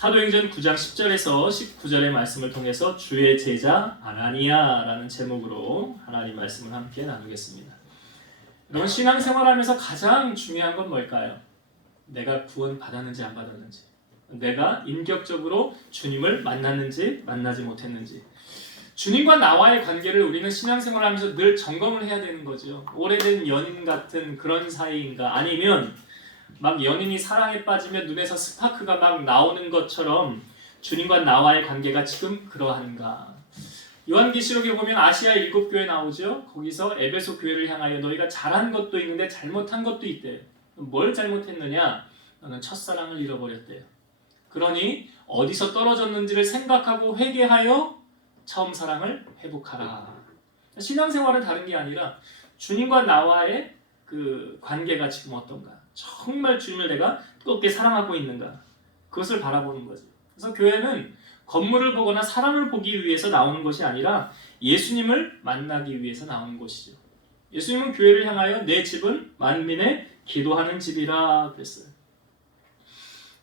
사도행전 9장 10절에서 19절의 말씀을 통해서 주의 제자 아나니아라는 제목으로 하나님 말씀을 함께 나누겠습니다. 여러분, 신앙생활하면서 가장 중요한 건 뭘까요? 내가 구원 받았는지 안 받았는지, 내가 인격적으로 주님을 만났는지 만나지 못했는지, 주님과 나와의 관계를 우리는 신앙생활하면서 늘 점검을 해야 되는 거죠. 오래된 연인 같은 그런 사이인가, 아니면 막 연인이 사랑에 빠지면 눈에서 스파크가 막 나오는 것처럼 주님과 나와의 관계가 지금 그러한가. 요한계시록에 보면 아시아 7교회 나오죠. 거기서 에베소 교회를 향하여 너희가 잘한 것도 있는데 잘못한 것도 있대요. 뭘 잘못했느냐? 너는 첫사랑을 잃어버렸대요. 그러니 어디서 떨어졌는지를 생각하고 회개하여 처음 사랑을 회복하라. 신앙생활은 다른 게 아니라 주님과 나와의 그 관계가 지금 어떤가? 정말 주님을 내가 뜨겁게 사랑하고 있는가? 그것을 바라보는 거죠. 그래서 교회는 건물을 보거나 사람을 보기 위해서 나오는 것이 아니라 예수님을 만나기 위해서 나오는 것이죠. 예수님은 교회를 향하여 내 집은 만민의 기도하는 집이라 그랬어요.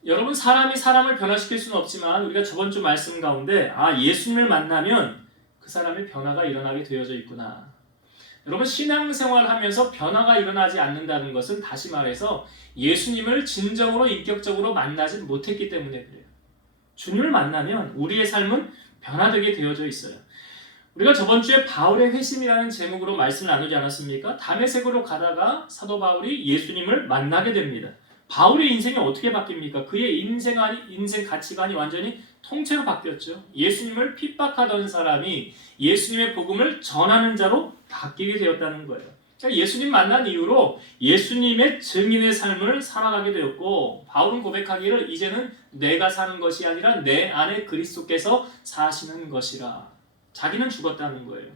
여러분, 사람이 사람을 변화시킬 수는 없지만 우리가 저번 주 말씀 가운데 예수님을 만나면 그 사람의 변화가 일어나게 되어져 있구나. 여러분, 신앙생활 하면서 변화가 일어나지 않는다는 것은 다시 말해서 예수님을 진정으로 인격적으로 만나지 못했기 때문에 그래요. 주님을 만나면 우리의 삶은 변화되게 되어져 있어요. 우리가 저번 주에 바울의 회심이라는 제목으로 말씀을 나누지 않았습니까? 다메섹으로 가다가 사도 바울이 예수님을 만나게 됩니다. 바울의 인생이 어떻게 바뀝니까? 그의 인생 가치관이 완전히 통째로 바뀌었죠. 예수님을 핍박하던 사람이 예수님의 복음을 전하는 자로 바뀌게 되었다는 거예요. 그러니까 예수님 만난 이후로 예수님의 증인의 삶을 살아가게 되었고, 바울은 고백하기를 이제는 내가 사는 것이 아니라 내 안에 그리스도께서 사시는 것이라. 자기는 죽었다는 거예요.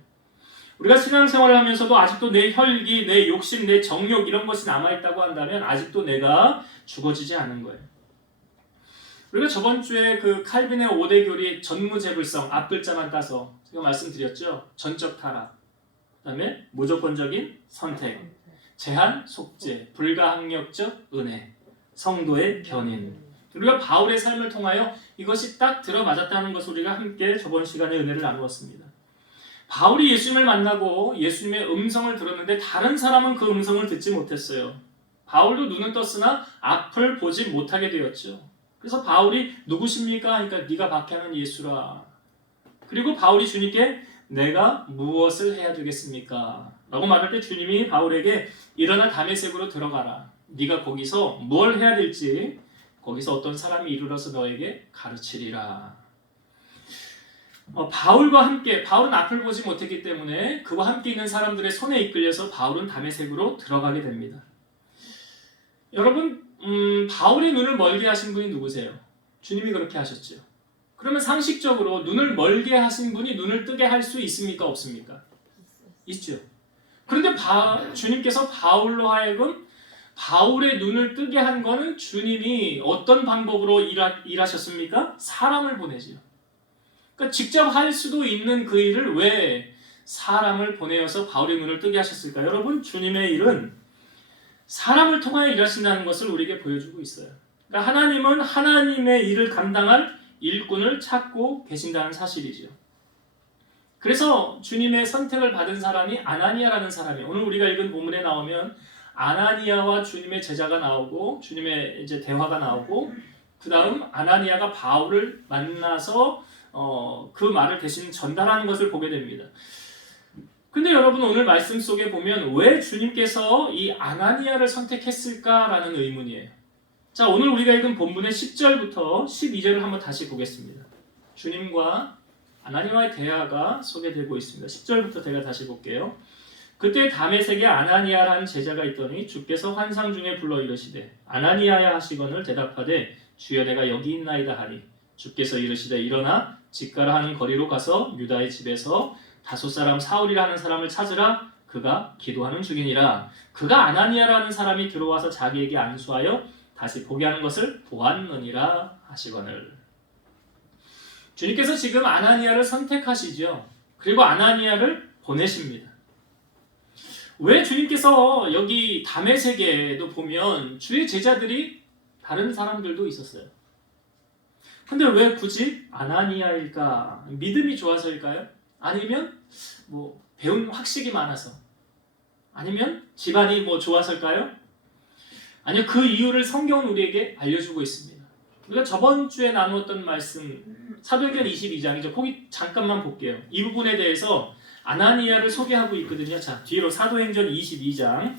우리가 신앙생활을 하면서도 아직도 내 혈기, 내 욕심, 내 정욕 이런 것이 남아있다고 한다면 아직도 내가 죽어지지 않은 거예요. 우리가 저번 주에 그 칼빈의 5대 교리 전무제불성 앞글자만 따서 제가 말씀드렸죠. 전적 타락, 그 다음에 무조건적인 선택, 제한 속죄, 불가항력적 은혜, 성도의 견인. 우리가 바울의 삶을 통하여 이것이 딱 들어맞았다는 것을 우리가 함께 저번 시간에 은혜를 나누었습니다. 바울이 예수님을 만나고 예수님의 음성을 들었는데 다른 사람은 그 음성을 듣지 못했어요. 바울도 눈은 떴으나 앞을 보지 못하게 되었죠. 그래서 바울이 누구십니까? 하니까 네가 박해하는 예수라. 그리고 바울이 주님께 내가 무엇을 해야 되겠습니까? 라고 말할 때 주님이 바울에게 일어나 다메섹으로 들어가라. 네가 거기서 뭘 해야 될지 거기서 어떤 사람이 이르러서 너에게 가르치리라. 바울과 함께, 바울은 앞을 보지 못했기 때문에 그와 함께 있는 사람들의 손에 이끌려서 바울은 다메섹으로 들어가게 됩니다. 여러분, 바울의 눈을 멀게 하신 분이 누구세요? 주님이 그렇게 하셨죠. 그러면 상식적으로 눈을 멀게 하신 분이 눈을 뜨게 할 수 있습니까? 없습니까? 있죠. 그런데 주님께서 바울로 하여금 바울의 눈을 뜨게 한 거는 주님이 어떤 방법으로 일하셨습니까? 사람을 보내지요. 그러니까 직접 할 수도 있는 그 일을 왜 사람을 보내어서 바울의 눈을 뜨게 하셨을까? 여러분, 주님의 일은 사람을 통하여 일하신다는 것을 우리에게 보여주고 있어요. 그러니까 하나님은 하나님의 일을 감당할 일꾼을 찾고 계신다는 사실이죠. 그래서 주님의 선택을 받은 사람이 아나니아라는 사람이에요. 오늘 우리가 읽은 본문에 나오면 아나니아와 주님의 제자가 나오고 주님의 이제 대화가 나오고 그 다음 아나니아가 바울을 만나서 그 말을 대신 전달하는 것을 보게 됩니다. 근데 여러분, 오늘 말씀 속에 보면 왜 주님께서 이 아나니아를 선택했을까라는 의문이에요. 자, 오늘 우리가 읽은 본문의 10절부터 12절을 한번 다시 보겠습니다. 주님과 아나니아의 대화가 소개되고 있습니다. 10절부터 제가 다시 볼게요. 그때 다메섹에 아나니아라는 제자가 있더니 주께서 환상 중에 불러 이르시되 아나니아야 하시거늘 대답하되 주여 내가 여기 있나이다 하니 주께서 이르시되 일어나 직가라 하는 거리로 가서 유다의 집에서 다소 사람 사울이라 하는 사람을 찾으라. 그가 기도하는 중이니라. 그가 아나니아라는 사람이 들어와서 자기에게 안수하여 다시 보게 하는 것을 보았느니라 하시거늘. 주님께서 지금 아나니아를 선택하시죠. 그리고 아나니아를 보내십니다. 왜 주님께서 여기 다메섹에도 보면 주의 제자들이 다른 사람들도 있었어요. 근데 왜 굳이 아나니아일까? 믿음이 좋아서일까요? 아니면 뭐 배운 학식이 많아서? 아니면 집안이 뭐 좋아서일까요? 아니요, 그 이유를 성경은 우리에게 알려주고 있습니다. 우리가 저번 주에 나누었던 말씀 사도행전 22장이죠. 거기 잠깐만 볼게요. 이 부분에 대해서 아나니아를 소개하고 있거든요. 자, 뒤로 사도행전 22장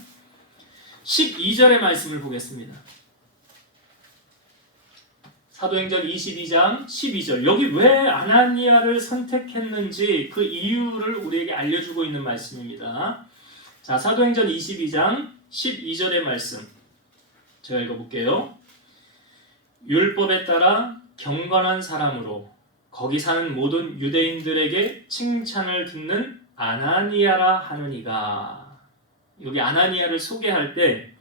12절의 말씀을 보겠습니다. 사도행전 22장 12절. 여기 왜 아나니아를 선택했는지 그 이유를 우리에게 알려주고 있는 말씀입니다. 자, 사도행전 22장 12절의 말씀 제가 읽어볼게요. 율법에 따라 경건한 사람으로 거기 사는 모든 유대인들에게 칭찬을 듣는 아나니아라 하느니가. 여기 아나니아를 소개할 때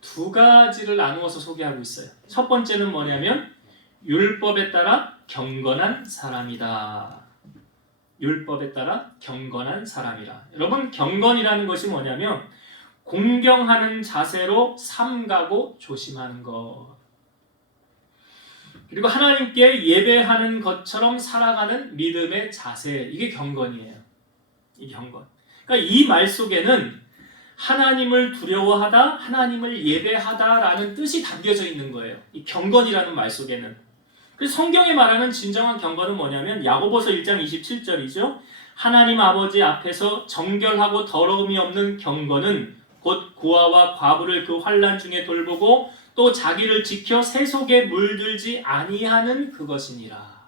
두 가지를 나누어서 소개하고 있어요. 첫 번째는 뭐냐면 율법에 따라 경건한 사람이다. 율법에 따라 경건한 사람이라. 여러분, 경건이라는 것이 뭐냐면 공경하는 자세로 삼가고 조심하는 것. 그리고 하나님께 예배하는 것처럼 살아가는 믿음의 자세. 이게 경건이에요. 이 경건. 그러니까 이 말 속에는 하나님을 두려워하다, 하나님을 예배하다라는 뜻이 담겨져 있는 거예요. 이 경건이라는 말 속에는. 그래서 성경이 말하는 진정한 경건은 뭐냐면 야고보서 1장 27절이죠. 하나님 아버지 앞에서 정결하고 더러움이 없는 경건은 곧 고아와 과부를 그 환난 중에 돌보고 또 자기를 지켜 세속에 물들지 아니하는 그것이니라.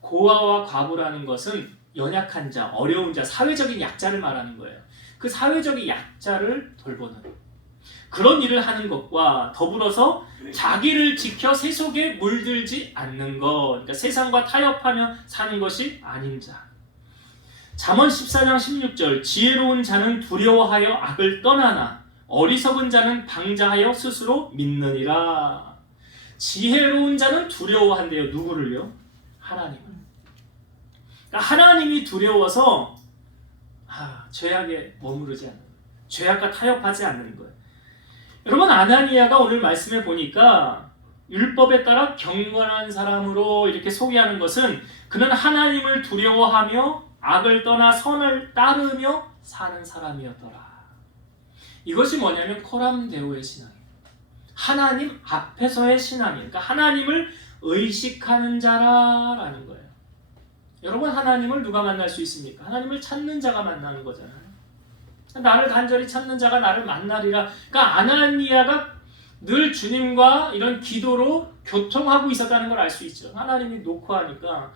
고아와 과부라는 것은 연약한 자, 어려운 자, 사회적인 약자를 말하는 거예요. 그 사회적인 약자를 돌보는 그런 일을 하는 것과 더불어서 자기를 지켜 세속에 물들지 않는 것, 그러니까 세상과 타협하며 사는 것이 아닌 자. 잠언 14장 16절 지혜로운 자는 두려워하여 악을 떠나나 어리석은 자는 방자하여 스스로 믿느니라. 지혜로운 자는 두려워한대요. 누구를요? 하나님을. 그러니까 하나님이 두려워서 죄악에 머무르지 않는 거예요. 죄악과 타협하지 않는 거예요. 여러분, 아나니아가 오늘 말씀에 보니까 율법에 따라 경건한 사람으로 이렇게 소개하는 것은 그는 하나님을 두려워하며 악을 떠나 선을 따르며 사는 사람이었더라. 이것이 뭐냐면 코람데오의 신앙이에요. 하나님 앞에서의 신앙이에요. 그러니까 하나님을 의식하는 자라라는 거예요. 여러분, 하나님을 누가 만날 수 있습니까? 하나님을 찾는 자가 만나는 거잖아요. 나를 간절히 찾는 자가 나를 만나리라. 그러니까 아나니아가 늘 주님과 이런 기도로 교통하고 있었다는 걸 알 수 있죠. 하나님이 놓고 하니까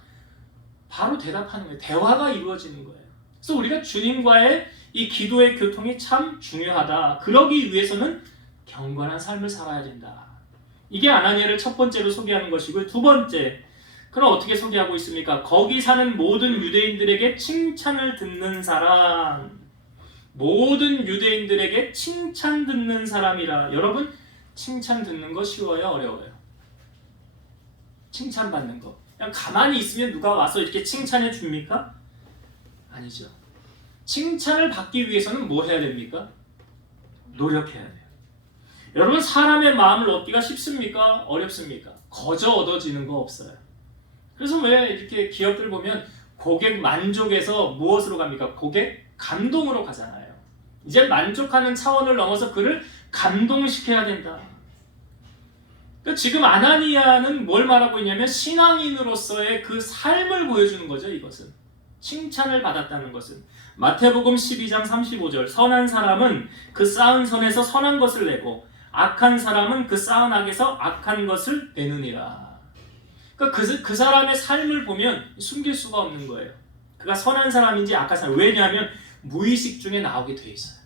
바로 대답하는 거예요. 대화가 이루어지는 거예요. 그래서 우리가 주님과의 이 기도의 교통이 참 중요하다. 그러기 위해서는 경건한 삶을 살아야 된다. 이게 아나니아를 첫 번째로 소개하는 것이고요. 두 번째, 그럼 어떻게 소개하고 있습니까? 거기 사는 모든 유대인들에게 칭찬을 듣는 사람. 모든 유대인들에게 칭찬 듣는 사람이라. 여러분, 칭찬 듣는 거 쉬워요? 어려워요? 칭찬받는 거. 그냥 가만히 있으면 누가 와서 이렇게 칭찬해 줍니까? 아니죠. 칭찬을 받기 위해서는 뭐 해야 됩니까? 노력해야 돼요. 여러분, 사람의 마음을 얻기가 쉽습니까? 어렵습니까? 거저 얻어지는 거 없어요. 그래서 왜 이렇게 기업들 보면 고객 만족에서 무엇으로 갑니까? 고객 감동으로 가잖아요. 이제 만족하는 차원을 넘어서 그를 감동시켜야 된다. 그러니까 지금 아나니아는 뭘 말하고 있냐면 신앙인으로서의 그 삶을 보여주는 거죠. 이것은 칭찬을 받았다는 것은 마태복음 12장 35절 선한 사람은 그 쌓은 선에서 선한 것을 내고 악한 사람은 그 쌓은 악에서 악한 것을 내느니라. 그러니까 그 사람의 삶을 보면 숨길 수가 없는 거예요. 그가 선한 사람인지 악한 사람. 왜냐하면 무의식 중에 나오게 돼 있어요.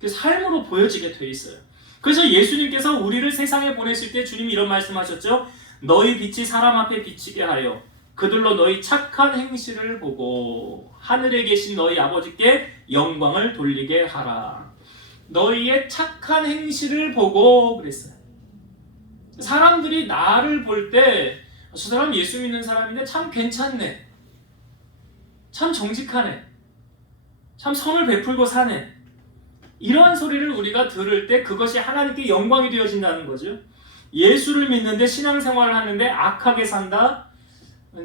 그 삶으로 보여지게 돼 있어요. 그래서 예수님께서 우리를 세상에 보내실 때 주님이 이런 말씀하셨죠. 너희 빛이 사람 앞에 비치게 하여 그들로 너희 착한 행실을 보고 하늘에 계신 너희 아버지께 영광을 돌리게 하라. 너희의 착한 행실을 보고 그랬어요. 사람들이 나를 볼 때 저 사람 예수 믿는 사람인데 참 괜찮네. 참 정직하네. 참 선을 베풀고 사네. 이러한 소리를 우리가 들을 때 그것이 하나님께 영광이 되어진다는 거죠. 예수를 믿는데 신앙생활을 하는데 악하게 산다?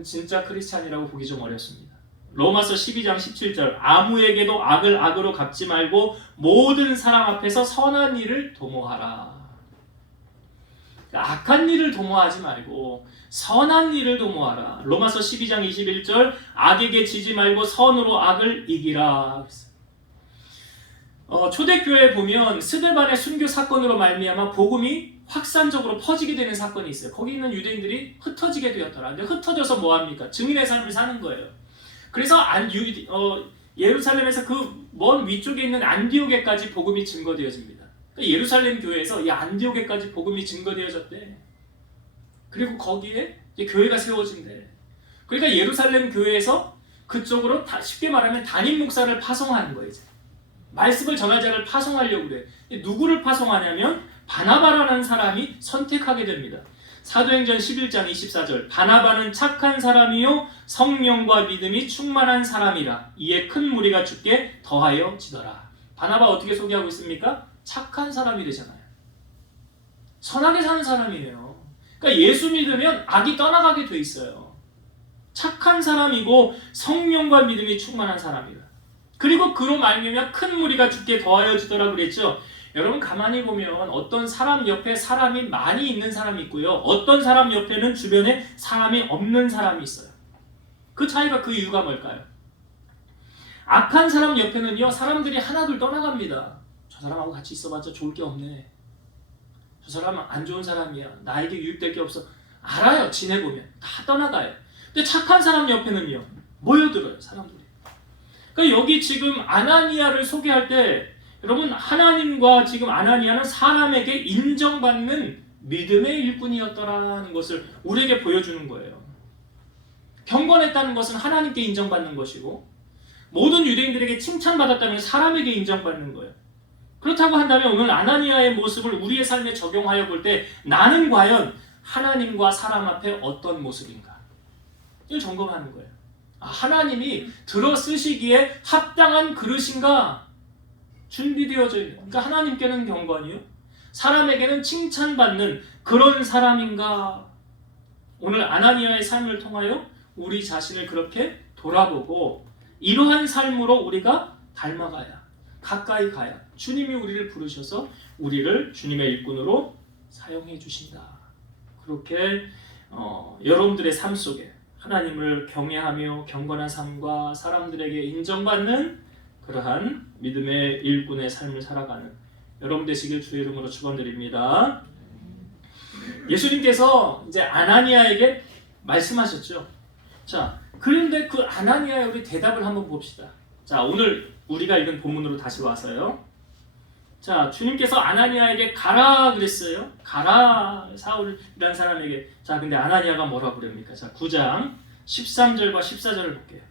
진짜 크리스찬이라고 보기 좀 어렵습니다. 로마서 12장 17절 아무에게도 악을 악으로 갚지 말고 모든 사람 앞에서 선한 일을 도모하라. 악한 일을 도모하지 말고 선한 일을 도모하라. 로마서 12장 21절 악에게 지지 말고 선으로 악을 이기라. 초대교회에 보면 스데반의 순교 사건으로 말미암아 복음이 확산적으로 퍼지게 되는 사건이 있어요. 거기 있는 유대인들이 흩어지게 되었더라. 근데 흩어져서 뭐합니까? 증인의 삶을 사는 거예요. 그래서 예루살렘에서 그 먼 위쪽에 있는 안디오게까지 복음이 증거되어집니다. 그러니까 예루살렘 교회에서 이 안디오게까지 복음이 증거되어졌대. 그리고 거기에 이제 교회가 세워진대. 그러니까 예루살렘 교회에서 그쪽으로 쉽게 말하면 담임 목사를 파송하는 거예요. 이제. 말씀을 전할 자를 파송하려고 그래. 누구를 파송하냐면 바나바라는 사람이 선택하게 됩니다. 사도행전 11장 24절 바나바는 착한 사람이요 성령과 믿음이 충만한 사람이라 이에 큰 무리가 주께 더하여 지더라. 바나바 어떻게 소개하고 있습니까? 착한 사람이 되잖아요. 선하게 사는 사람이에요. 그러니까 예수 믿으면 악이 떠나가게 돼 있어요. 착한 사람이고 성령과 믿음이 충만한 사람이다. 그리고 그로 말미암아 큰 무리가 주께 더하여 지더라 그랬죠. 여러분 가만히 보면 어떤 사람 옆에 사람이 많이 있는 사람이 있고요. 어떤 사람 옆에는 주변에 사람이 없는 사람이 있어요. 그 차이가 그 이유가 뭘까요? 악한 사람 옆에는요. 사람들이 하나둘 떠나갑니다. 저 사람하고 같이 있어봤자 좋을 게 없네. 저 사람은 안 좋은 사람이야. 나에게 유익될 게 없어. 알아요. 지내보면. 다 떠나가요. 근데 착한 사람 옆에는요. 모여들어요. 사람들이. 그러니까 여기 지금 아나니아를 소개할 때 여러분 하나님과 지금 아나니아는 사람에게 인정받는 믿음의 일꾼이었더라는 것을 우리에게 보여주는 거예요. 경건했다는 것은 하나님께 인정받는 것이고 모든 유대인들에게 칭찬받았다는 것은 사람에게 인정받는 거예요. 그렇다고 한다면 오늘 아나니아의 모습을 우리의 삶에 적용하여 볼 때 나는 과연 하나님과 사람 앞에 어떤 모습인가? 이걸 점검하는 거예요. 하나님이 들어 쓰시기에 합당한 그릇인가? 준비되어져 있는. 그러니까 하나님께는 경건이요. 사람에게는 칭찬받는 그런 사람인가? 오늘 아나니아의 삶을 통하여 우리 자신을 그렇게 돌아보고 이러한 삶으로 우리가 닮아가야, 가까이 가야 주님이 우리를 부르셔서 우리를 주님의 일꾼으로 사용해 주신다. 그렇게 여러분들의 삶 속에 하나님을 경외하며 경건한 삶과 사람들에게 인정받는 그러한 믿음의 일꾼의 삶을 살아가는 여러분 되시길 주의 이름으로 축원드립니다. 예수님께서 이제 아나니아에게 말씀하셨죠. 자, 그런데 그 아나니아의 우리 대답을 한번 봅시다. 자, 오늘 우리가 읽은 본문으로 다시 와서요. 자, 주님께서 아나니아에게 가라 그랬어요. 가라, 사울이라는 사람에게. 자, 근데 아나니아가 뭐라고 그럽니까? 자, 9장 13절과 14절을 볼게요.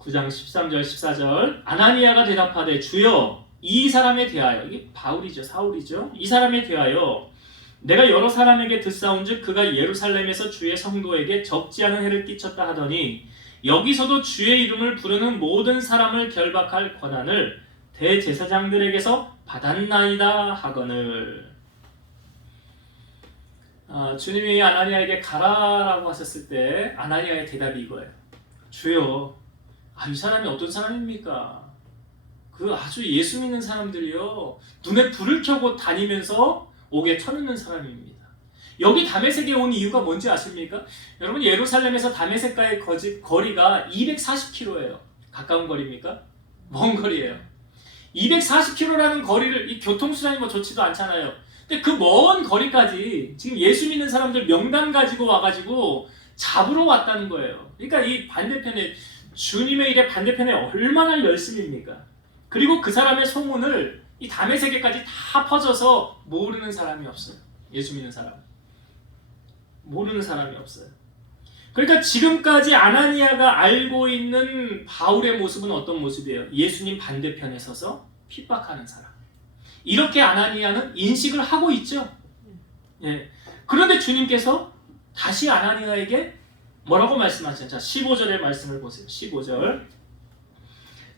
9장 13절 14절 아나니아가 대답하되 주여 이 사람에 대하여, 이게 바울이죠, 사울이죠. 이 사람에 대하여 내가 여러 사람에게 듣사온즉 그가 예루살렘에서 주의 성도에게 적지 않은 해를 끼쳤다 하더니 여기서도 주의 이름을 부르는 모든 사람을 결박할 권한을 대제사장들에게서 받았나이다 하거늘. 주님이 아나니아에게 가라라고 하셨을 때 아나니아의 대답이 이거예요. 주여, 이 사람이 어떤 사람입니까? 그 아주 예수 믿는 사람들이요, 눈에 불을 켜고 다니면서 옥에 쳐넣는 사람입니다. 여기 다메섹에 온 이유가 뭔지 아십니까? 여러분, 예루살렘에서 다메섹과의 거리가 240km예요. 가까운 거리입니까? 먼 거리예요. 240km라는 거리를, 이 교통수단이 뭐 좋지도 않잖아요. 근데 그 먼 거리까지 지금 예수 믿는 사람들 명단 가지고 와가지고 잡으러 왔다는 거예요. 그러니까 이 반대편에, 주님의 일의 반대편에 얼마나 열심입니까? 그리고 그 사람의 소문을 이 다메섹에까지 다 퍼져서 모르는 사람이 없어요. 예수 믿는 사람. 모르는 사람이 없어요. 그러니까 지금까지 아나니아가 알고 있는 바울의 모습은 어떤 모습이에요? 예수님 반대편에 서서 핍박하는 사람. 이렇게 아나니아는 인식을 하고 있죠. 예. 그런데 주님께서 다시 아나니아에게 뭐라고 말씀하셨죠? 자, 15절의 말씀을 보세요. 15절.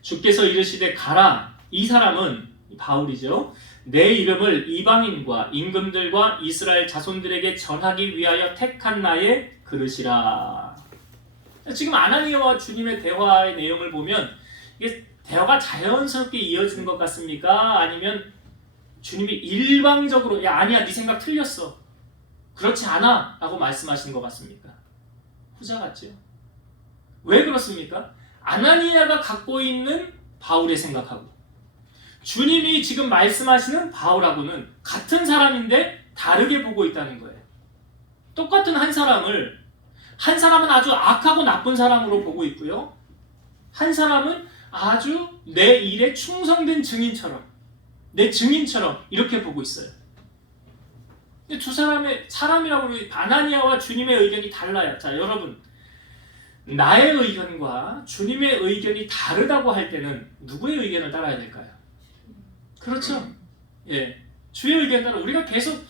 주께서 이르시되 가라. 이 사람은 바울이죠. 내 이름을 이방인과 임금들과 이스라엘 자손들에게 전하기 위하여 택한 나의 그릇이라. 지금 아나니아와 주님의 대화의 내용을 보면 이게 대화가 자연스럽게 이어지는 것 같습니까? 아니면 주님이 일방적으로 야 아니야 네 생각 틀렸어 그렇지 않아 라고 말씀하시는 것 같습니까? 후자 같죠? 왜 그렇습니까? 아나니아가 갖고 있는 바울의 생각하고 주님이 지금 말씀하시는 바울하고는 같은 사람인데 다르게 보고 있다는 거예요. 똑같은 한 사람은 아주 악하고 나쁜 사람으로 보고 있고요. 한 사람은 아주 내 일에 충성된 증인처럼 내 증인처럼 이렇게 보고 있어요. 근데 두 사람이라고 아나니아와 주님의 의견이 달라요. 자, 여러분 나의 의견과 주님의 의견이 다르다고 할 때는 누구의 의견을 따라야 될까요? 그렇죠. 예, 주의 의견 따라 우리가 계속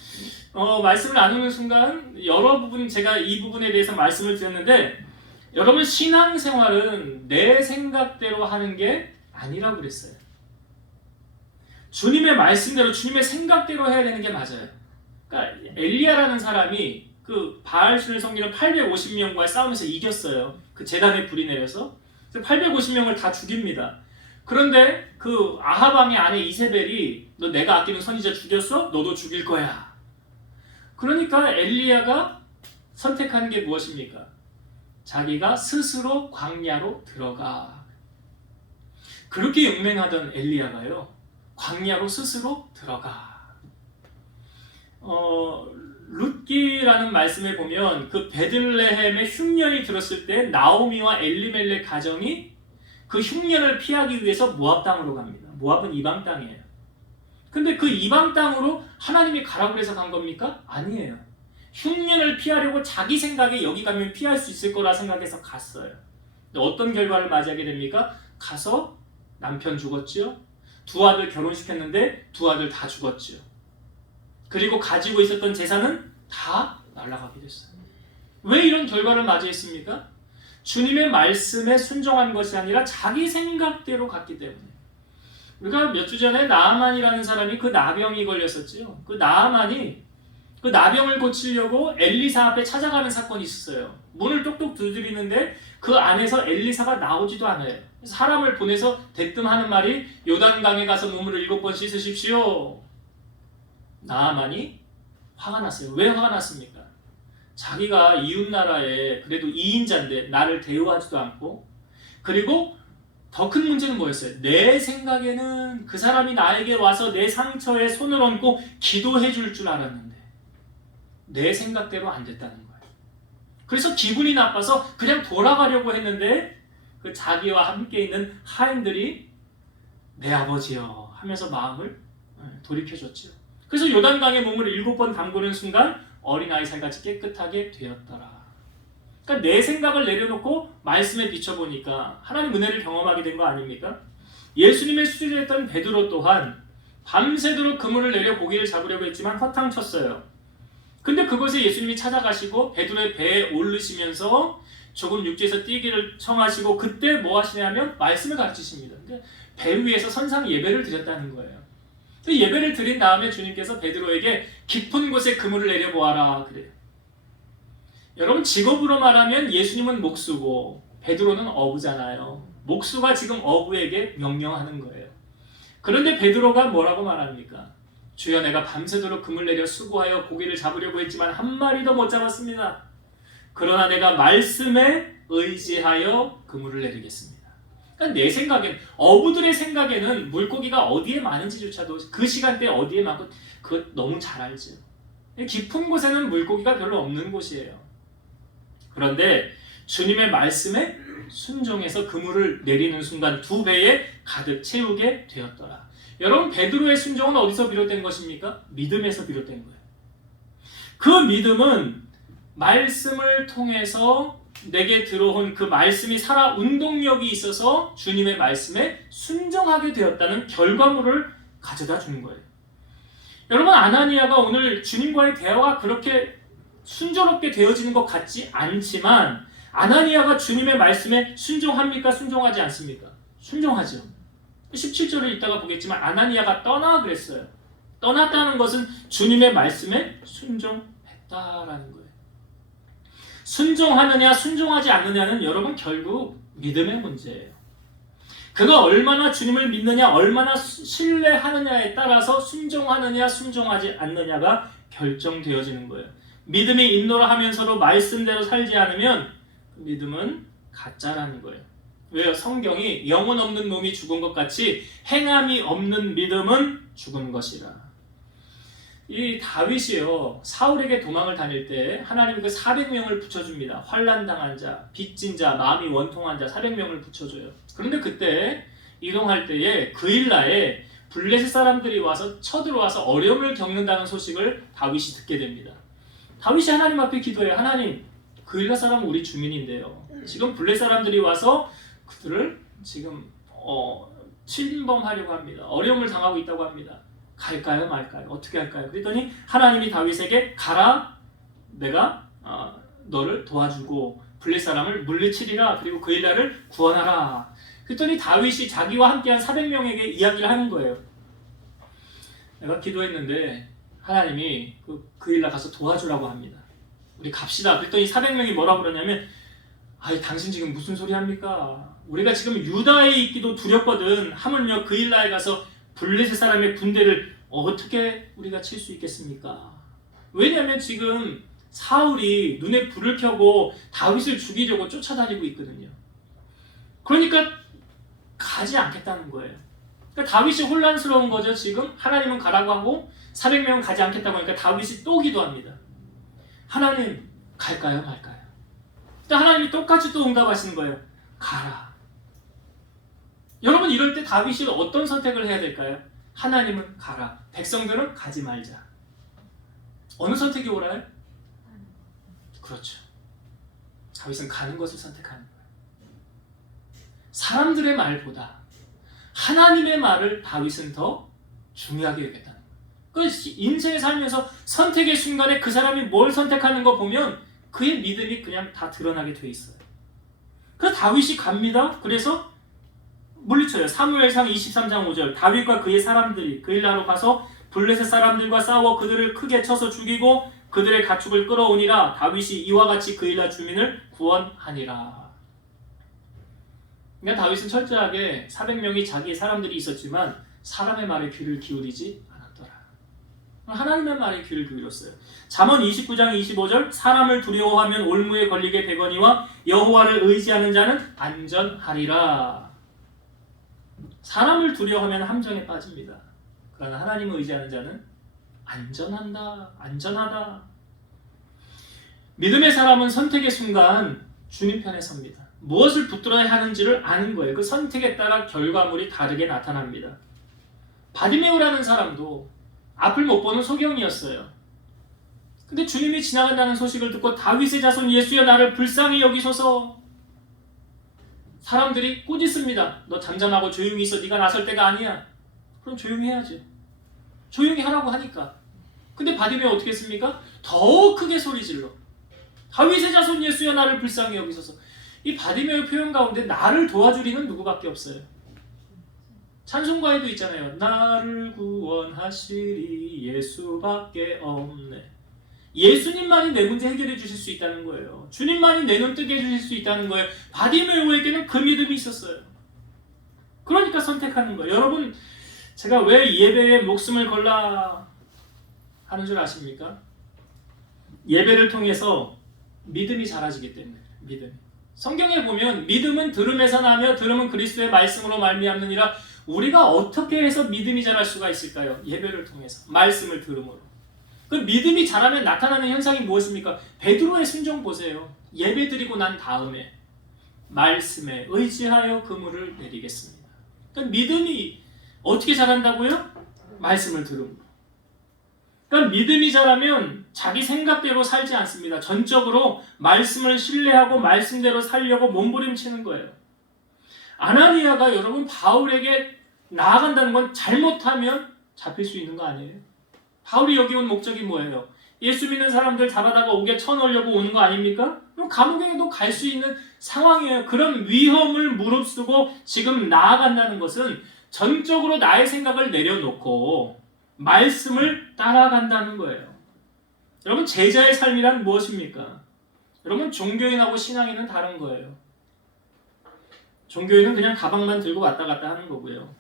말씀을 나누는 순간 여러 부분 제가 이 부분에 대해서 말씀을 드렸는데 여러분 신앙생활은 내 생각대로 하는 게 아니라고 그랬어요. 주님의 말씀대로 주님의 생각대로 해야 되는 게 맞아요. 그러니까 엘리야라는 사람이 그 바알신을 섬기는 850명과의 싸움에서 이겼어요. 그 제단에 불이 내려서 850명을 다 죽입니다. 그런데 그 아합 왕의 아내 이세벨이 너 내가 아끼는 선지자 죽였어? 너도 죽일 거야. 그러니까 엘리야가 선택하는 게 무엇입니까? 자기가 스스로 광야로 들어가. 그렇게 용맹하던 엘리야가요 광야로 스스로 들어가. 룻기라는 말씀에 보면 그 베들레헴의 흉년이 들었을 때 나오미와 엘리멜렉 가정이 그 흉년을 피하기 위해서 모압 땅으로 갑니다. 모압은 이방 땅이에요. 근데 그 이방 땅으로 하나님이 가라고 그래서 간 겁니까? 아니에요. 흉년을 피하려고 자기 생각에 여기 가면 피할 수 있을 거라 생각해서 갔어요. 근데 어떤 결과를 맞이하게 됩니까? 가서 남편 죽었죠. 두 아들 결혼시켰는데 두 아들 다 죽었죠. 그리고 가지고 있었던 재산은 다 날아가게 됐어요. 왜 이런 결과를 맞이했습니까? 주님의 말씀에 순종한 것이 아니라 자기 생각대로 갔기 때문에. 우리가 몇 주 전에 나아만이라는 사람이 그 나병이 걸렸었죠. 그 나아만이 그 나병을 고치려고 엘리사 앞에 찾아가는 사건이 있었어요. 문을 똑똑 두드리는데 그 안에서 엘리사가 나오지도 않아요. 사람을 보내서 대뜸 하는 말이 요단강에 가서 몸을 7번 씻으십시오. 나아만이 화가 났어요. 왜 화가 났습니까? 자기가 이웃나라에 그래도 2인자인데 나를 대우하지도 않고, 그리고 더 큰 문제는 뭐였어요? 내 생각에는 그 사람이 나에게 와서 내 상처에 손을 얹고 기도해 줄 줄 알았는데 내 생각대로 안 됐다는 거예요. 그래서 기분이 나빠서 그냥 돌아가려고 했는데 그 자기와 함께 있는 하인들이 내 아버지여 하면서 마음을 돌이켜줬죠. 그래서 요단강에 몸을 7번 담그는 순간 어린아이 살같이 깨끗하게 되었더라. 그러니까 내 생각을 내려놓고 말씀에 비춰보니까 하나님 은혜를 경험하게 된 거 아닙니까? 예수님의 수제자였던 베드로 또한 밤새도록 그물을 내려 고기를 잡으려고 했지만 허탕쳤어요. 근데 그것에 예수님이 찾아가시고 베드로의 배에 오르시면서 조금 육지에서 뛰기를 청하시고 그때 뭐 하시냐면 말씀을 가르치십니다. 배 위에서 선상 예배를 드렸다는 거예요. 예배를 드린 다음에 주님께서 베드로에게 깊은 곳에 그물을 내려보아라 그래요. 여러분 직업으로 말하면 예수님은 목수고 베드로는 어부잖아요. 목수가 지금 어부에게 명령하는 거예요. 그런데 베드로가 뭐라고 말합니까? 주여 내가 밤새도록 그물 내려 수고하여 고기를 잡으려고 했지만 한 마리도 못 잡았습니다. 그러나 내가 말씀에 의지하여 그물을 내리겠습니다. 그러니까 내 생각엔, 어부들의 생각에는 물고기가 어디에 많은지조차도 그 시간대에 어디에 많고 그거 너무 잘 알죠. 깊은 곳에는 물고기가 별로 없는 곳이에요. 그런데 주님의 말씀에 순종해서 그물을 내리는 순간 2배에 가득 채우게 되었더라. 여러분 베드로의 순종은 어디서 비롯된 것입니까? 믿음에서 비롯된 거예요. 그 믿음은 말씀을 통해서 내게 들어온 그 말씀이 살아 운동력이 있어서 주님의 말씀에 순종하게 되었다는 결과물을 가져다 주는 거예요. 여러분 아나니아가 오늘 주님과의 대화가 그렇게 순조롭게 되어지는 것 같지 않지만 아나니아가 주님의 말씀에 순종합니까? 순종하지 않습니까? 순종하죠. 17절을 읽다가 보겠지만 아나니아가 떠나 그랬어요. 떠났다는 것은 주님의 말씀에 순종했다라는 거예요. 순종하느냐 순종하지 않느냐는 여러분 결국 믿음의 문제예요. 그가 얼마나 주님을 믿느냐, 얼마나 신뢰하느냐에 따라서 순종하느냐 순종하지 않느냐가 결정되어지는 거예요. 믿음이 인노를 하면서도 말씀대로 살지 않으면 믿음은 가짜라는 거예요. 왜요? 성경이 영혼 없는 몸이 죽은 것 같이 행함이 없는 믿음은 죽은 것이라. 이 다윗이요, 사울에게 도망을 다닐 때 하나님 그 400명을 붙여줍니다. 환난당한 자, 빚진 자, 마음이 원통한 자 400명을 붙여줘요. 그런데 그때 이동할 때에 그일라에 블레셋 사람들이 와서 쳐들어와서 어려움을 겪는다는 소식을 다윗이 듣게 됩니다. 다윗이 하나님 앞에 기도해요. 하나님, 그일라 사람은 우리 주민인데요, 지금 블레셋 사람들이 와서 그들을 지금 침범하려고 합니다. 어려움을 당하고 있다고 합니다. 갈까요 말까요? 어떻게 할까요? 그랬더니 하나님이 다윗에게 가라, 내가 너를 도와주고 블레셋 사람을 물리치리라, 그리고 그일라를 구원하라. 그랬더니 다윗이 자기와 함께한 400명에게 이야기를 하는 거예요. 내가 기도했는데 하나님이 그일라 가서 도와주라고 합니다. 우리 갑시다. 그랬더니 400명이 뭐라고 그러냐면, 아이, 당신 지금 무슨 소리 합니까? 우리가 지금 유다에 있기도 두렵거든. 하물며 그일라에 가서 블레셋 사람의 군대를 어떻게 우리가 칠 수 있겠습니까? 왜냐하면 지금 사울이 눈에 불을 켜고 다윗을 죽이려고 쫓아다니고 있거든요. 그러니까 가지 않겠다는 거예요. 그러니까 다윗이 혼란스러운 거죠. 지금 하나님은 가라고 하고 400명은 가지 않겠다고 하니까 다윗이 또 기도합니다. 하나님, 갈까요 말까요? 하나님이 똑같이 또 응답하시는 거예요. 가라. 여러분, 이럴 때 다윗이 어떤 선택을 해야 될까요? 하나님은 가라, 백성들은 가지 말자. 어느 선택이 옳아요? 그렇죠. 다윗은 가는 것을 선택하는 거예요. 사람들의 말보다 하나님의 말을 다윗은 더 중요하게 여겼다는 거예요. 인생에 살면서 선택의 순간에 그 사람이 뭘 선택하는 거 보면 그의 믿음이 그냥 다 드러나게 돼 있어요. 그래서 다윗이 갑니다. 그래서 물리쳐요. 사무엘상 23장 5절, 다윗과 그의 사람들이 그일라로 가서 블레셋 사람들과 싸워 그들을 크게 쳐서 죽이고 그들의 가축을 끌어오니라. 다윗이 이와 같이 그일라 주민을 구원하니라. 그러니까 다윗은 철저하게 400명이 자기의 사람들이 있었지만 사람의 말에 귀를 기울이지 않았더라. 하나님의 말에 귀를 기울였어요. 잠언 29장 25절, 사람을 두려워하면 올무에 걸리게 되거니와 여호와를 의지하는 자는 안전하리라. 사람을 두려워하면 함정에 빠집니다. 그러나 하나님을 의지하는 자는 안전하다. 믿음의 사람은 선택의 순간 주님 편에 섭니다. 무엇을 붙들어야 하는지를 아는 거예요. 그 선택에 따라 결과물이 다르게 나타납니다. 바디메오라는 사람도 앞을 못 보는 소경이었어요. 근데 주님이 지나간다는 소식을 듣고 다윗의 자손 예수여 나를 불쌍히 여기소서. 사람들이 꾸짖습니다. 너 잠잠하고 조용히 있어. 네가 나설 때가 아니야. 그럼 조용히 해야지. 조용히 하라고 하니까. 근데 바디메오 어떻게 했습니까? 더 크게 소리질러. 다윗의 자손 예수여 나를 불쌍히 여기소서. 이 바디메오의 표현 가운데 나를 도와줄 이는 누구밖에 없어요. 찬송가에도 있잖아요. 나를 구원하시리 예수밖에 없네. 예수님만이 내 문제 해결해 주실 수 있다는 거예요. 주님만이 내 눈 뜨게 해주실 수 있다는 거예요. 바디메오에게는 그 믿음이 있었어요. 그러니까 선택하는 거예요. 여러분, 제가 왜 예배에 목숨을 걸라 하는 줄 아십니까? 예배를 통해서 믿음이 자라지기 때문에. 믿음. 성경에 보면 믿음은 들음에서 나며 들음은 그리스도의 말씀으로 말미암느니라. 우리가 어떻게 해서 믿음이 자랄 수가 있을까요? 예배를 통해서, 말씀을 들음으로. 그 믿음이 자라면 나타나는 현상이 무엇입니까? 베드로의 순종 보세요. 예배 드리고 난 다음에 말씀에 의지하여 그물을 내리겠습니다. 그러니까 믿음이 어떻게 자란다고요? 말씀을 들음으로. 그러니까 믿음이 자라면 자기 생각대로 살지 않습니다. 전적으로 말씀을 신뢰하고 말씀대로 살려고 몸부림치는 거예요. 아나니아가 여러분 바울에게 나아간다는 건 잘못하면 잡힐 수 있는 거 아니에요? 바울이 여기 온 목적이 뭐예요? 예수 믿는 사람들 잡아다가 옥에 쳐넣으려고 오는 거 아닙니까? 그럼 감옥에도 갈 수 있는 상황이에요. 그런 위험을 무릅쓰고 지금 나아간다는 것은 전적으로 나의 생각을 내려놓고 말씀을 따라간다는 거예요. 여러분, 제자의 삶이란 무엇입니까? 여러분, 종교인하고 신앙인은 다른 거예요. 종교인은 그냥 가방만 들고 왔다 갔다 하는 거고요.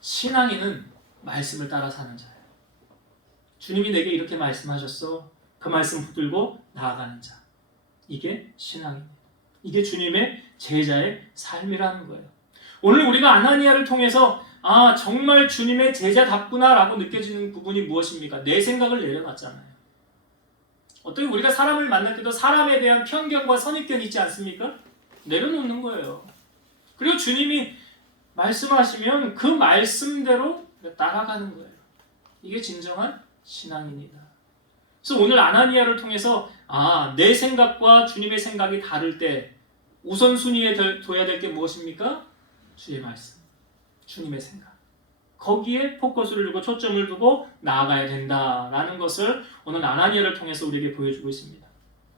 신앙인은 말씀을 따라 사는 자예요. 주님이 내게 이렇게 말씀하셨어. 그 말씀 붙들고 나아가는 자. 이게 신앙입니다. 이게 주님의 제자의 삶이라는 거예요. 오늘 우리가 아나니아를 통해서 정말 주님의 제자답구나 라고 느껴지는 부분이 무엇입니까? 내 생각을 내려놨잖아요. 어떻게 우리가 사람을 만날 때도 사람에 대한 편견과 선입견이 있지 않습니까? 내려놓는 거예요. 그리고 주님이 말씀하시면 그 말씀대로 따라가는 거예요. 이게 진정한 신앙입니다. 그래서 오늘 아나니아를 통해서 내 생각과 주님의 생각이 다를 때 우선순위에 둬야 될 게 무엇입니까? 주의 말씀, 주님의 생각. 거기에 포커스를 두고 초점을 두고 나아가야 된다라는 것을 오늘 아나니아를 통해서 우리에게 보여주고 있습니다.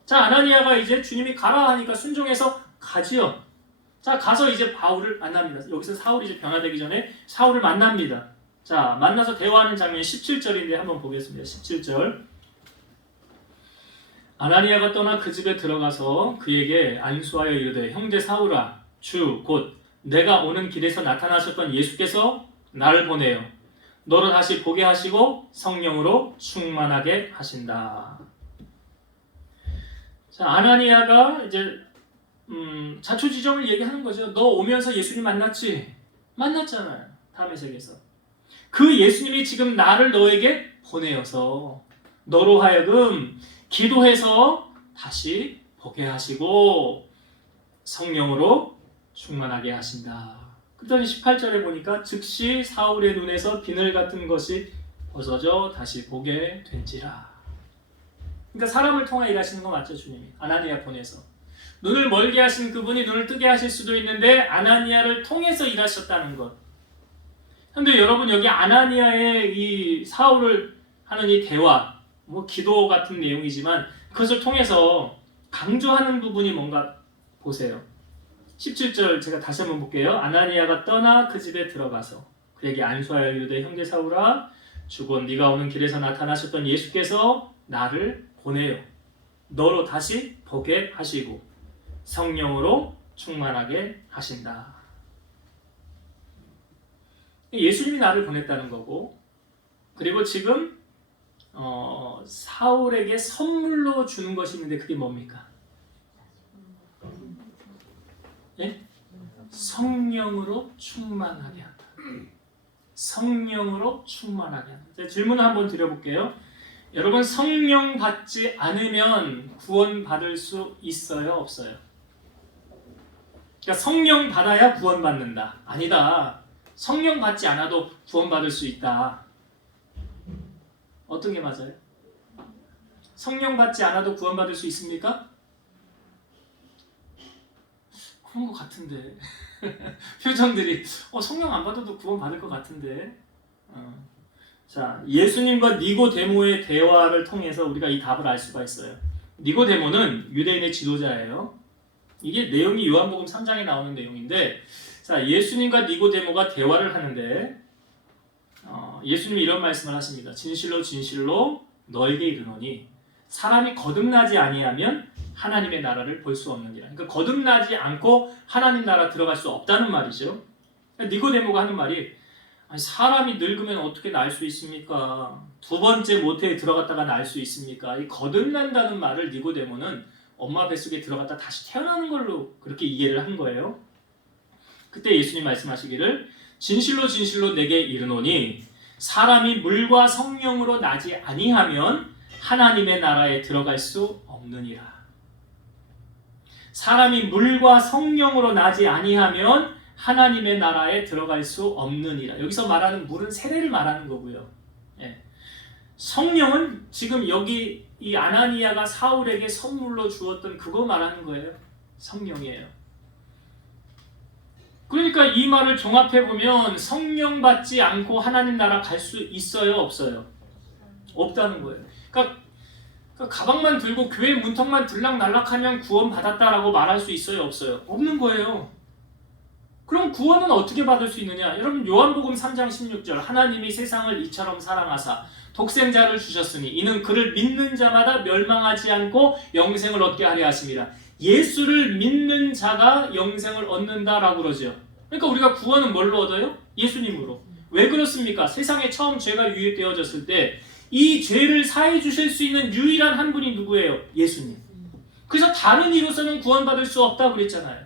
자, 아나니아가 이제 주님이 가라 하니까 순종해서 가지요. 자, 가서 이제 바울을 만납니다. 여기서 사울이 이제 변화되기 전에 사울을 만납니다. 자, 만나서 대화하는 장면이 17절인데 한번 보겠습니다. 17절. 아나니아가 떠나 그 집에 들어가서 그에게 안수하여 이르되 형제 사울아 주 곧 내가 오는 길에서 나타나셨던 예수께서 나를 보내요. 너로 다시 보게 하시고 성령으로 충만하게 하신다. 자, 아나니아가 이제 자초지종을 얘기하는 거죠. 너 오면서 예수님 만났지? 만났잖아요. 다음의 세계에서. 그 예수님이 지금 나를 너에게 보내어서 너로 하여금 기도해서 다시 보게 하시고 성령으로 충만하게 하신다. 그랬더니 18절에 보니까 즉시 사울의 눈에서 비늘 같은 것이 벗어져 다시 보게 된지라. 그러니까 사람을 통해 일하시는 거 맞죠, 주님이? 아나니아 보내서. 눈을 멀게 하신 그분이 눈을 뜨게 하실 수도 있는데 아나니아를 통해서 일하셨다는 것. 그런데 여러분, 여기 아나니아의 이 사울을 하는 이 대화, 기도 같은 내용이지만 그것을 통해서 강조하는 부분이 뭔가 보세요. 17절 제가 다시 한번 볼게요. 아나니아가 떠나 그 집에 들어가서 그에게 안수하여 이르되 형제 사울아 주 곧 네가 오는 길에서 나타나셨던 예수께서 나를 보내요. 너로 다시 보게 하시고 성령으로 충만하게 하신다. 예수님이 나를 보냈다는 거고, 그리고 지금 사울에게 선물로 주는 것이 있는데 그게 뭡니까? 예? 성령으로 충만하게 한다. 성령으로 충만하게 한다. 질문을 한번 드려볼게요. 여러분, 성령 받지 않으면 구원 받을 수 있어요, 없어요? 그러니까 성령 받아야 구원 받는다. 아니다. 성령 받지 않아도 구원 받을 수 있다. 어떤 게 맞아요? 성령 받지 않아도 구원 받을 수 있습니까? 그런 것 같은데. 표정들이 성령 안 받아도 구원 받을 것 같은데. 자, 예수님과 니고데모의 대화를 통해서 우리가 이 답을 알 수가 있어요. 니고데모는 유대인의 지도자예요. 이게 내용이 요한복음 3장에 나오는 내용인데, 자, 예수님과 니고데모가 대화를 하는데 예수님이 이런 말씀을 하십니다. 진실로 진실로 너에게 이르노니 사람이 거듭나지 아니하면 하나님의 나라를 볼 수 없느니라. 그러니까 거듭나지 않고 하나님 나라 들어갈 수 없다는 말이죠. 니고데모가 하는 말이 사람이 늙으면 어떻게 날 수 있습니까? 두 번째 모태에 들어갔다가 날 수 있습니까? 이 거듭난다는 말을 니고데모는 엄마 뱃속에 들어갔다 다시 태어나는 걸로 그렇게 이해를 한 거예요. 그때 예수님 말씀하시기를 진실로 진실로 내게 이르노니 사람이 물과 성령으로 나지 아니하면 하나님의 나라에 들어갈 수 없느니라. 사람이 물과 성령으로 나지 아니하면 하나님의 나라에 들어갈 수 없느니라. 여기서 말하는 물은 세례를 말하는 거고요. 예. 성령은 지금 여기 이 아나니아가 사울에게 선물로 주었던 그거 말하는 거예요. 성령이에요. 그러니까 이 말을 종합해 보면 성령 받지 않고 하나님 나라 갈 수 있어요, 없어요? 없다는 거예요. 그러니까 가방만 들고 교회 문턱만 들락날락하면 구원 받았다라고 말할 수 있어요, 없어요? 없는 거예요. 그럼 구원은 어떻게 받을 수 있느냐? 여러분 요한복음 3장 16절 하나님이 세상을 이처럼 사랑하사 독생자를 주셨으니 이는 그를 믿는 자마다 멸망하지 않고 영생을 얻게 하려 하심이라. 예수를 믿는 자가 영생을 얻는다라고 그러죠. 그러니까 우리가 구원은 뭘로 얻어요? 예수님으로. 왜 그렇습니까? 세상에 처음 죄가 유입되어졌을 때 이 죄를 사해 주실 수 있는 유일한 한 분이 누구예요? 예수님. 그래서 다른 이로서는 구원받을 수 없다 그랬잖아요.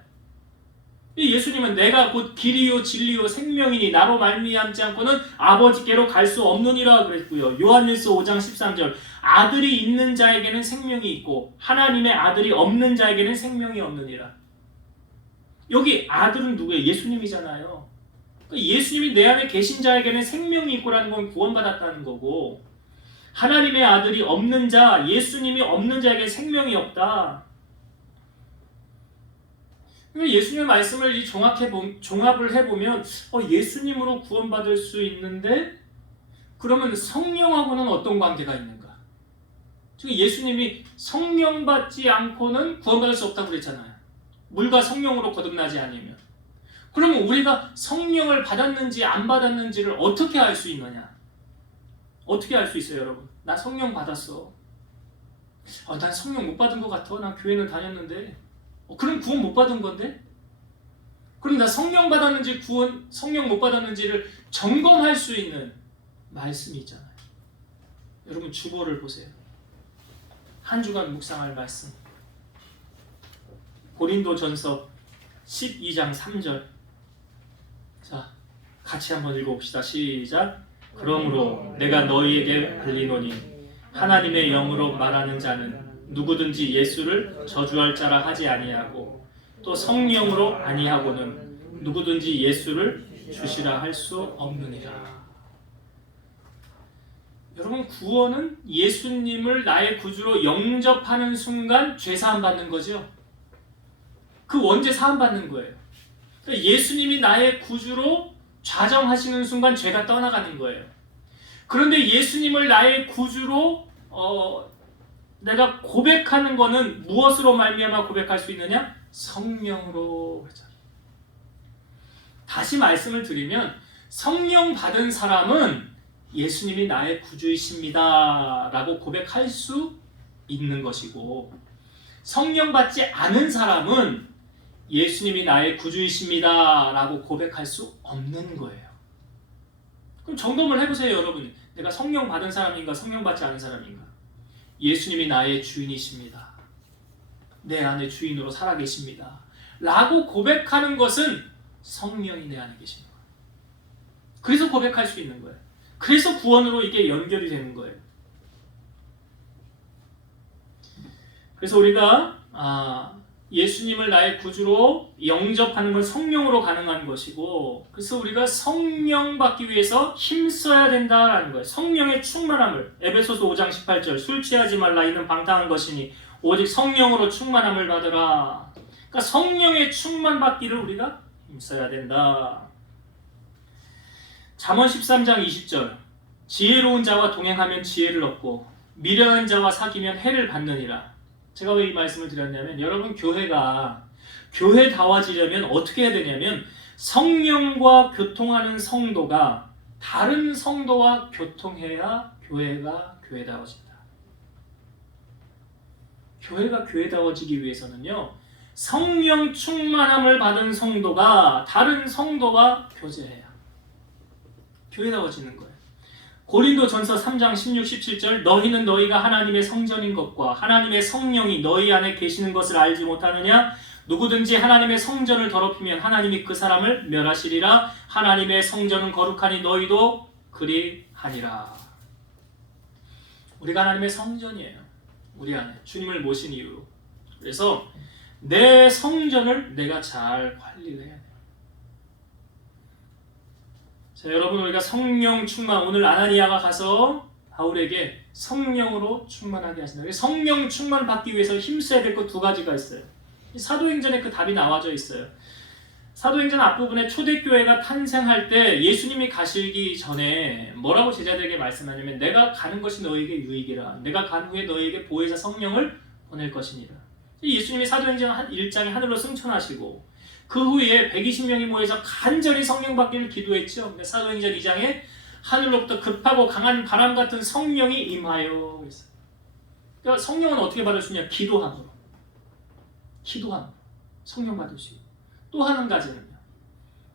예수님은 내가 곧 길이요 진리요 생명이니 나로 말미암지 않고는 아버지께로 갈 수 없느니라 그랬고요. 요한일서 5장 13절 아들이 있는 자에게는 생명이 있고 하나님의 아들이 없는 자에게는 생명이 없느니라. 여기 아들은 누구예요? 예수님이잖아요. 그러니까 예수님이 내 안에 계신 자에게는 생명이 있고라는 건 구원받았다는 거고, 하나님의 아들이 없는 자, 예수님이 없는 자에게 생명이 없다. 예수님의 말씀을 종합을 해보면 예수님으로 구원받을 수 있는데 그러면 성령하고는 어떤 관계가 있는가? 지금 예수님이 성령 받지 않고는 구원받을 수 없다고 그랬잖아요. 물과 성령으로 거듭나지 않으면. 그러면 우리가 성령을 받았는지 안 받았는지를 어떻게 알 수 있느냐? 어떻게 알 수 있어요, 여러분? 나 성령 받았어. 난 성령 못 받은 것 같아. 난 교회는 다녔는데. 그럼 구원 못 받은 건데? 그럼 나 성령 받았는지 성령 못 받았는지를 점검할 수 있는 말씀이 있잖아요. 여러분 주보를 보세요. 한 주간 묵상할 말씀. 고린도전서 12장 3절. 자, 같이 한번 읽어봅시다. 시작. 그러므로 내가 너희에게 알리노니 하나님의 영으로 말하는 자는 누구든지 예수를 저주할 자라 하지 아니하고 또 성령으로 아니하고는 누구든지 예수를 주시라 할 수 없느니라. 여러분 구원은 예수님을 나의 구주로 영접하는 순간 죄 사함 받는 거죠. 그 원죄 사함 받는 거예요. 그러니까 예수님이 나의 구주로 좌정하시는 순간 죄가 떠나가는 거예요. 그런데 예수님을 나의 구주로 내가 고백하는 거는 무엇으로 말미암아 고백할 수 있느냐? 성령으로. 다시 말씀을 드리면 성령 받은 사람은 예수님이 나의 구주이십니다 라고 고백할 수 있는 것이고, 성령 받지 않은 사람은 예수님이 나의 구주이십니다 라고 고백할 수 없는 거예요. 그럼 점검을 해보세요, 여러분. 내가 성령 받은 사람인가 성령 받지 않은 사람인가? 예수님이 나의 주인이십니다. 내 안에 주인으로 살아계십니다 라고 고백하는 것은 성령이 내 안에 계신 거예요. 그래서 고백할 수 있는 거예요. 그래서 구원으로 이게 연결이 되는 거예요. 그래서 우리가 예수님을 나의 구주로 영접하는 건 성령으로 가능한 것이고, 그래서 우리가 성령 받기 위해서 힘써야 된다라는 거예요. 성령의 충만함을, 에베소서 5장 18절 술 취하지 말라 이는 방탕한 것이니 오직 성령으로 충만함을 받으라. 그러니까 성령의 충만 받기를 우리가 힘써야 된다. 잠언 13장 20절 지혜로운 자와 동행하면 지혜를 얻고 미련한 자와 사귀면 해를 받느니라. 제가 왜 이 말씀을 드렸냐면, 여러분 교회다워지려면 어떻게 해야 되냐면 성령과 교통하는 성도가 다른 성도와 교통해야 교회가 교회다워진다. 교회가 교회다워지기 위해서는요, 성령 충만함을 받은 성도가 다른 성도와 교제해야 교회다워지는 거예요. 고린도전서 3장 16, 17절 너희는 너희가 하나님의 성전인 것과 하나님의 성령이 너희 안에 계시는 것을 알지 못하느냐? 누구든지 하나님의 성전을 더럽히면 하나님이 그 사람을 멸하시리라. 하나님의 성전은 거룩하니 너희도 그리하니라. 우리가 하나님의 성전이에요. 우리 안에 주님을 모신 이유로. 그래서 내 성전을 내가 잘 관리를 해야 돼요. 자, 여러분 우리가 성령 충만, 오늘 아나니아가 가서 바울에게 성령으로 충만하게 하신다. 성령 충만 받기 위해서 힘써야 될 것 두 가지가 있어요. 사도행전에 그 답이 나와져 있어요. 사도행전 앞부분에 초대교회가 탄생할 때 예수님이 가시기 전에 뭐라고 제자들에게 말씀하냐면 내가 가는 것이 너희에게 유익이라. 내가 간 후에 너희에게 보혜사 성령을 보낼 것이니라. 예수님이 사도행전 1장에 하늘로 승천하시고 그 후에 120명이 모여서 간절히 성령 받기를 기도했죠. 사도행전 2장에 하늘로부터 급하고 강한 바람 같은 성령이 임하여. 그러니까 성령은 어떻게 받을 수 있냐? 기도함으로. 기도함으로 성령 받을 수 있고. 또 한 가지는요.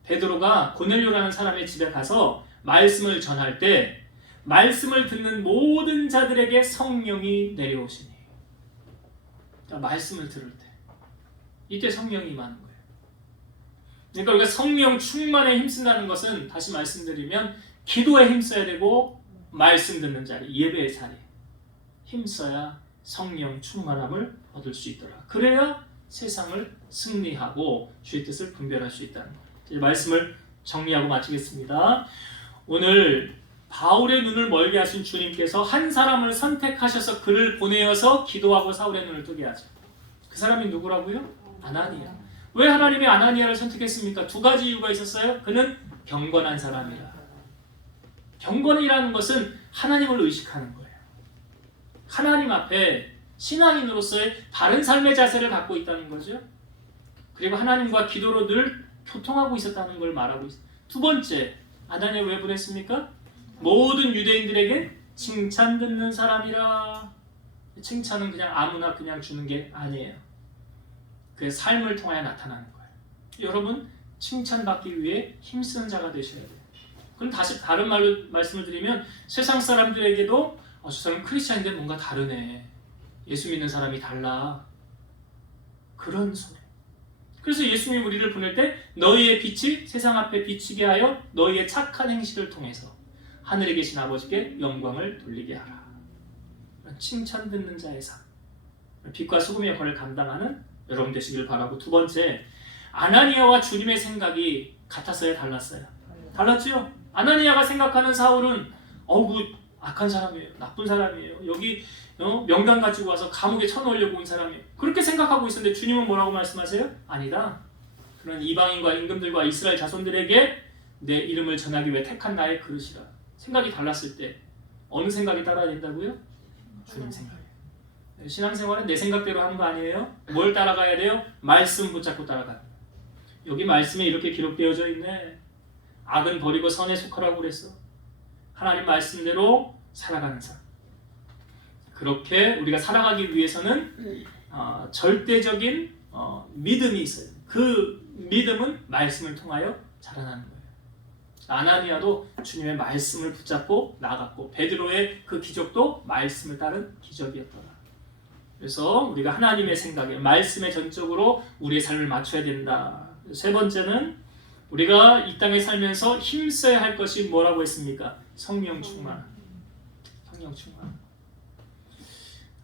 베드로가 고넬료라는 사람의 집에 가서 말씀을 전할 때 말씀을 듣는 모든 자들에게 성령이 내려오시니. 그러니까 말씀을 들을 때 이때 성령이 임하는 거예요. 그러니까 우리가 성령 충만에 힘쓴다는 것은 다시 말씀드리면 기도에 힘써야 되고 말씀 듣는 자리, 예배의 자리 힘써야 성령 충만함을 얻을 수 있더라. 그래야 세상을 승리하고 주의 뜻을 분별할 수 있다는 거예요. 이제 말씀을 정리하고 마치겠습니다. 오늘 바울의 눈을 멀게 하신 주님께서 한 사람을 선택하셔서 그를 보내어서 기도하고 사울의 눈을 뜨게 하죠. 그 사람이 누구라고요? 아나니아. 왜 하나님이 아나니아를 선택했습니까? 두 가지 이유가 있었어요. 그는 경건한 사람이라. 경건이라는 것은 하나님을 의식하는 거예요. 하나님 앞에 신앙인으로서의 바른 삶의 자세를 갖고 있다는 거죠. 그리고 하나님과 기도로 늘 교통하고 있었다는 걸 말하고 있어요. 두 번째, 아나니아 왜 보냈습니까? 모든 유대인들에게 칭찬 듣는 사람이라. 칭찬은 그냥 아무나 그냥 주는 게 아니에요. 그의 삶을 통하여 나타나는 거예요. 여러분, 칭찬받기 위해 힘쓰는 자가 되셔야 돼요. 그럼 다시 다른 말로 말씀을 드리면 세상 사람들에게도 저 사람 크리스찬인데 뭔가 다르네. 예수 믿는 사람이 달라. 그런 소리. 그래서 예수님이 우리를 보낼 때 너희의 빛이 세상 앞에 비치게 하여 너희의 착한 행실을 통해서 하늘에 계신 아버지께 영광을 돌리게 하라. 칭찬 듣는 자의 삶. 빛과 소금의 역할을 감당하는 여러분 되시기를 바라고, 두 번째, 아나니아와 주님의 생각이 같았어요? 달랐어요? 달랐죠? 아나니아가 생각하는 사울은 그 악한 사람이에요. 나쁜 사람이에요. 여기 명단 가지고 와서 감옥에 쳐넣으려고 온 사람이에요. 그렇게 생각하고 있었는데 주님은 뭐라고 말씀하세요? 아니다. 그런 이방인과 임금들과 이스라엘 자손들에게 내 이름을 전하기 위해 택한 나의 그릇이라. 생각이 달랐을 때 어느 생각이 따라야 된다고요? 주님 생각이에요. 신앙생활은 내 생각대로 하는 거 아니에요? 뭘 따라가야 돼요? 말씀 붙잡고 따라가는 거예요. 여기 말씀에 이렇게 기록되어져 있네. 악은 버리고 선에 속하라고 그랬어. 하나님 말씀대로 살아가는 삶. 그렇게 우리가 살아가기 위해서는 절대적인 믿음이 있어요. 그 믿음은 말씀을 통하여 자라나는 거예요. 아나니아도 주님의 말씀을 붙잡고 나갔고, 베드로의 그 기적도 말씀을 따른 기적이었더라. 그래서 우리가 하나님의 생각에, 말씀에 전적으로 우리의 삶을 맞춰야 된다. 세 번째는 우리가 이 땅에 살면서 힘써야 할 것이 뭐라고 했습니까? 성령 충만. 성령 충만.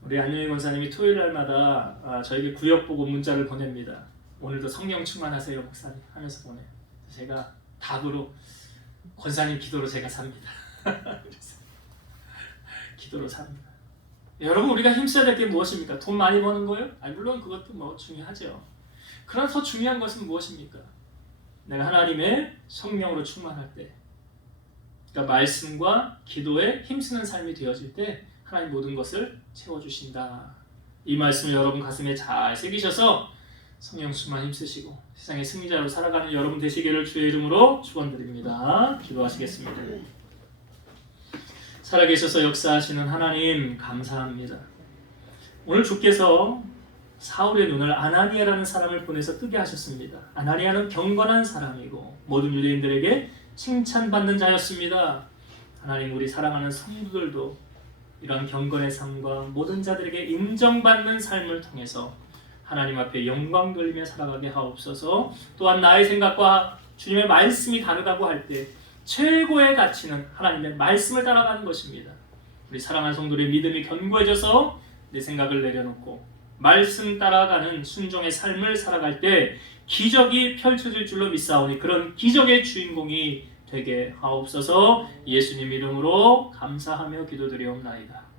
우리 안영희 권사님이 토요일 날마다 저에게 구역 보고 문자를 보냅니다. 오늘도 성령 충만하세요 목사님 하면서 보내요. 제가 답으로 권사님 기도로 제가 삽니다. 기도로 삽니다. 여러분, 우리가 힘써야 될 게 무엇입니까? 돈 많이 버는 거예요? 물론 그것도 중요하죠. 그러나 더 중요한 것은 무엇입니까? 내가 하나님의 성령으로 충만할 때, 그러니까 말씀과 기도에 힘쓰는 삶이 되어질 때 하나님 모든 것을 채워주신다. 이 말씀을 여러분 가슴에 잘 새기셔서 성령 충만 힘쓰시고 세상의 승리자로 살아가는 여러분 되시기를 주의 이름으로 축원드립니다. 기도하시겠습니다. 살아계셔서 역사하시는 하나님 감사합니다. 오늘 주께서 사울의 눈을 아나니아라는 사람을 보내서 뜨게 하셨습니다. 아나니아는 경건한 사람이고 모든 유대인들에게 칭찬받는 자였습니다. 하나님, 우리 사랑하는 성도들도 이런 경건의 삶과 모든 자들에게 인정받는 삶을 통해서 하나님 앞에 영광 돌리며 살아가게 하옵소서. 또한 나의 생각과 주님의 말씀이 다르다고 할 때 최고의 가치는 하나님의 말씀을 따라가는 것입니다. 우리 사랑하는 성도들의 믿음이 견고해져서 내 생각을 내려놓고 말씀 따라가는 순종의 삶을 살아갈 때 기적이 펼쳐질 줄로 믿사오니 그런 기적의 주인공이 되게 하옵소서. 예수님 이름으로 감사하며 기도드리옵나이다.